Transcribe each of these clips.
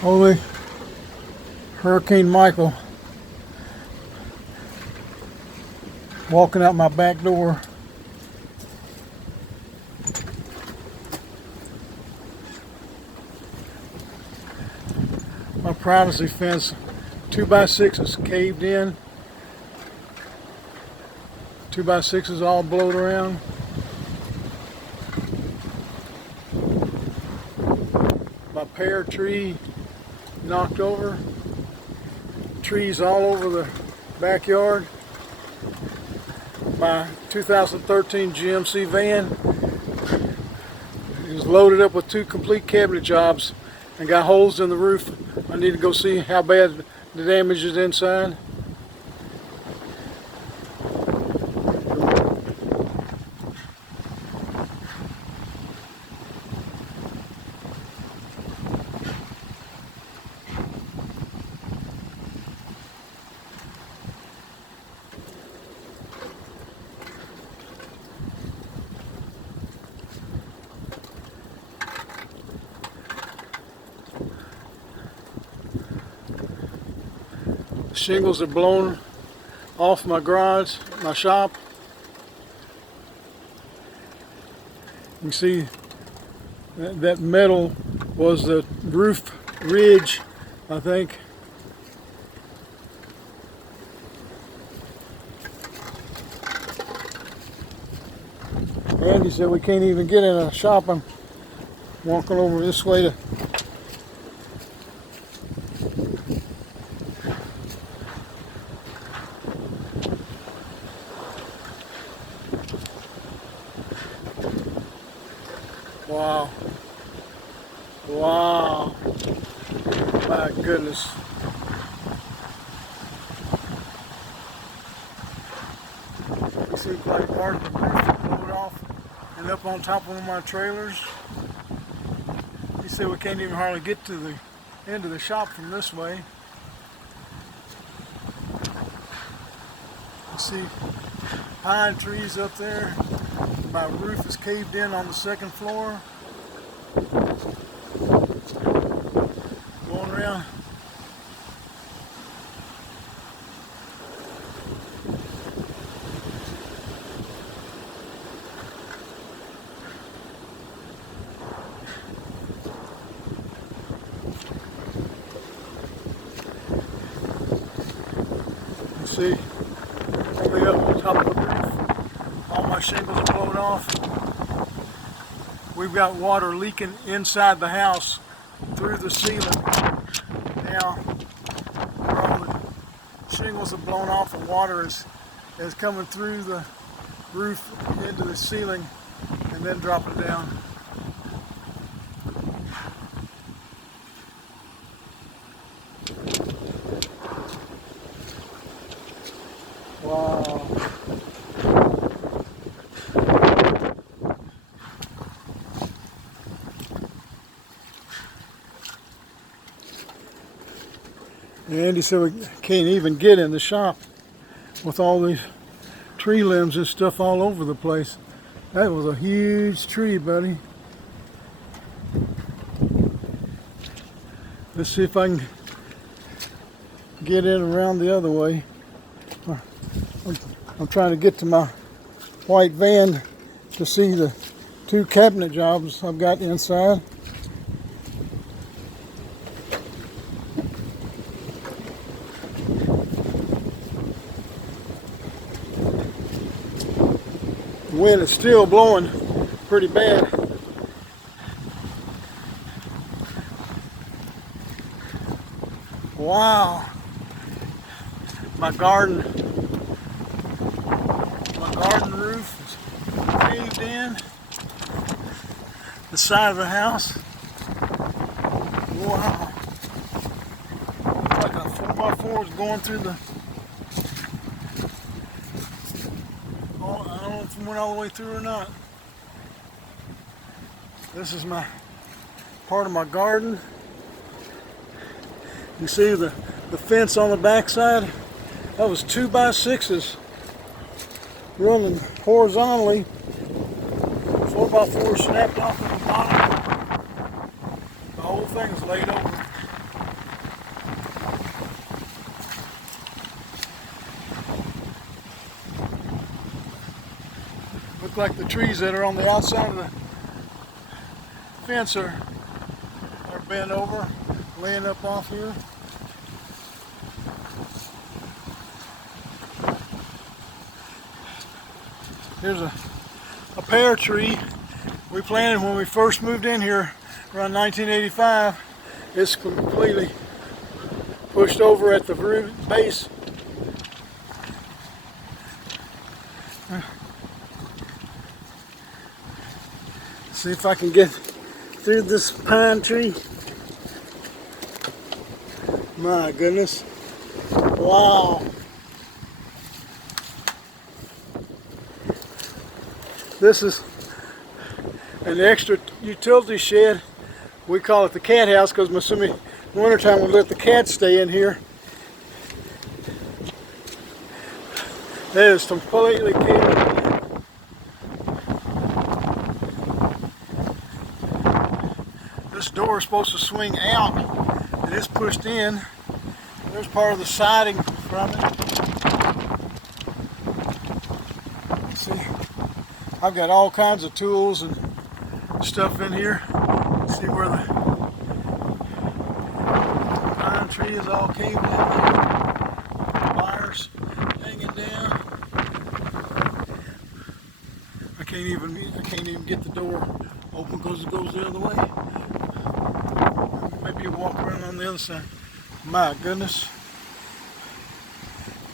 Holy Hurricane Michael walking out my back door. My privacy fence, 2x6s caved in. 2x6s all blowed around. My pear tree knocked over. Trees all over the backyard. My 2013 GMC van is loaded up with 2 complete cabinet jobs and got holes in the roof. I need to go see how bad the damage is inside. Shingles are blown off my garage, my shop. You can see that metal was the roof ridge, I think. Andy said we can't even get in a shop. I'm walking over this way to Wow. Wow. My goodness. You see like part of the roof blowed off and up on top of one of my trailers. He said we can't even hardly get to the end of the shop from this way. You see pine trees up there. My roof is caved in on the second floor. Going around. You see, all the way up on top of the roof, all my shingles are blown off. We've got water leaking inside the house through the ceiling. Now, where all the shingles are blown off and water is coming through the roof into the ceiling and then dropping down. Wow. Andy said we can't even get in the shop with all these tree limbs and stuff all over the place. That was a huge tree, buddy. Let's see if I can get in around the other way. I'm trying to get to my white van to see the 2 cabinet jobs I've got inside. The wind is still blowing pretty bad. Wow. My garden roof is caved in. The side of the house. Wow. It's like a 4x4 is going through the... Oh, I don't know if it went all the way through or not. This is my part of my garden. You see the fence on the back side? That was 2x6s running horizontally. 4x4 snapped off at the bottom. The whole thing is laid over. like the trees that are on the outside of the fence are bent over, laying up off here. Here's a pear tree we planted when we first moved in here around 1985. It's completely pushed over at the root base. See if I can get through this pine tree. My goodness. Wow. This is an extra utility shed. We call it the cat house because I'm assuming wintertime we'll let the cats stay in here. That is completely caved. This door is supposed to swing out, and it's pushed in. There's part of the siding from it. See, I've got all kinds of tools and stuff in here. See where the pine tree is all caved in there. Wires hanging down. I can't even get the door open because it goes the other way. Maybe you walk around on the other side. My goodness.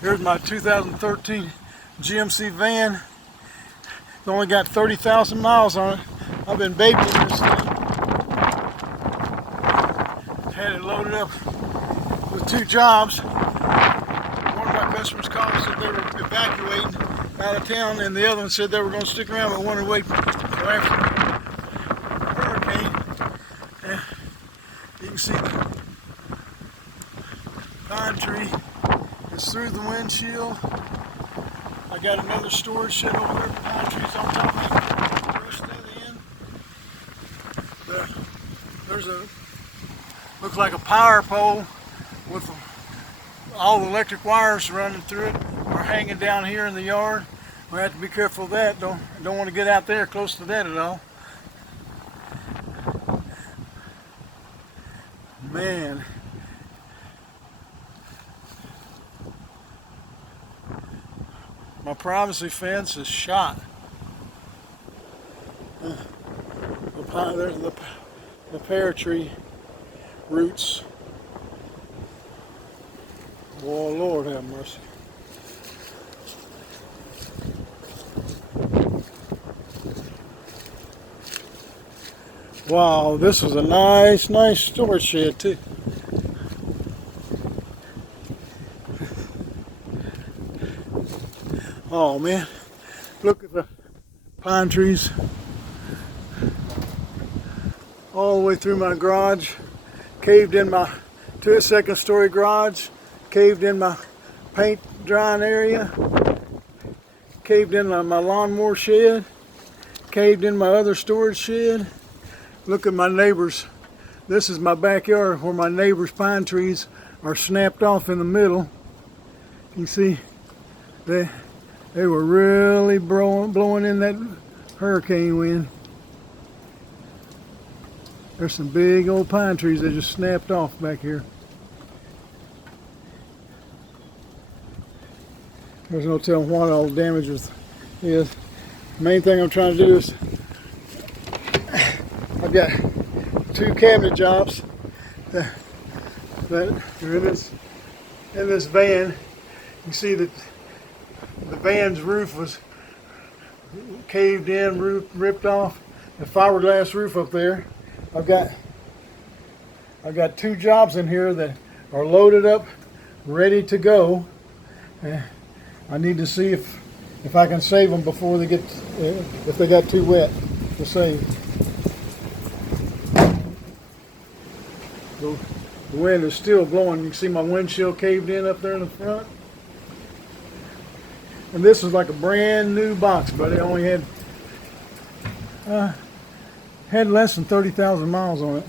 Here's my 2013 GMC van. It's only got 30,000 miles on it. I've been babying this thing. Had it loaded up with 2 jobs. One of my customers called and said they were evacuating out of town, and the other one said they were going to stick around but wanted to wait until after the hurricane. And you can see the pine tree is through the windshield. I got another storage shed over there. Pine trees on top of it. Brushed that in. There's a, looks like a power pole with all the electric wires running through it are hanging down here in the yard. We have to be careful of that. Don't want to get out there close to that at all. Man. My privacy fence is shot. There's the pear tree roots. Oh, Lord have mercy. Wow, this was a nice storage shed too. Oh man, look at the pine trees all the way through my garage, caved in my second story garage, caved in my paint drying area, caved in my lawnmower shed, caved in my other storage shed. Look at my neighbors. This is my backyard where my neighbors' pine trees are snapped off in the middle. You see, they were really blowing in that hurricane wind. There's some big old pine trees that just snapped off back here. There's no telling what all the damage is. The main thing I'm trying to do is I've got 2 cabinet jobs that are in this van. You see that the van's roof was caved in, roof ripped off, the fiberglass roof up there. I've got 2 jobs in here that are loaded up, ready to go. I need to see if I can save them before they get, if they got too wet to save. The wind is still blowing. You can see my windshield caved in up there in the front. And this is like a brand new box, but it only had less than 30,000 miles on it.